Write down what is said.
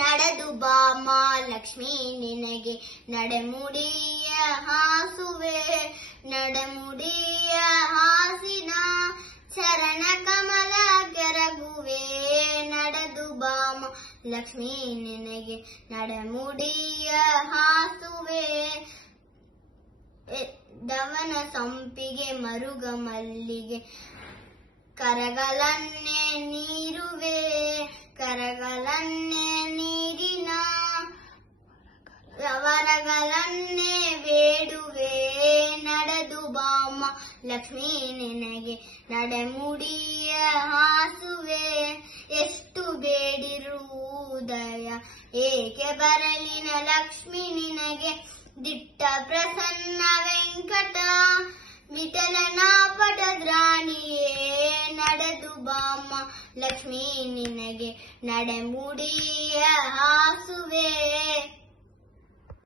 ನಡೆದು ಬಾಮ ಲಕ್ಷ್ಮೀ ನಿನಗೆ ನಡೆಮುಡಿಯ ಹಾಸುವೆ, ನಡೆಮುಡಿಯ ಹಾಸಿನ ಚರಣ ಕಮಲ ಕೆರಗುವೆ. ನಡೆದು ಬಾಮ ಲಕ್ಷ್ಮೀ ನಿನಗೆ ನಡೆಮುಡಿಯ ಹಾಸುವೆ, ದವನ ಸಂಪಿಗೆ ಮರುಗ ಮಲ್ಲಿಗೆ ಕರಗಳನ್ನೇ ನೀರುವೆ, ಕರಗಳನ್ನೇ ನೀರಿನ ವರಗಳನ್ನೇ ಬೇಡುವೆ. ನಡೆದು ಬಾಮ ಲಕ್ಷ್ಮೀ ನಿನಗೆ ನಡೆಮುಡಿಯ ಹಾಸುವೆ, ಎಷ್ಟು ಬೇಡಿರುವುದಯ ಏಕೆ ಬರಲಿನ ಲಕ್ಷ್ಮಿ ನಿನಗೆ ದಿಟ್ಟ ಪ್ರಸನ್ನ ವೆಂಕಟ ವಿಠಲನ ಪಟದ್ರಾಣಿಯೇ. ನಡೆದು ಬಾಮ ಲಕ್ಷ್ಮೀ ನಿನಗೆ ನಡೆಮುಡಿಯ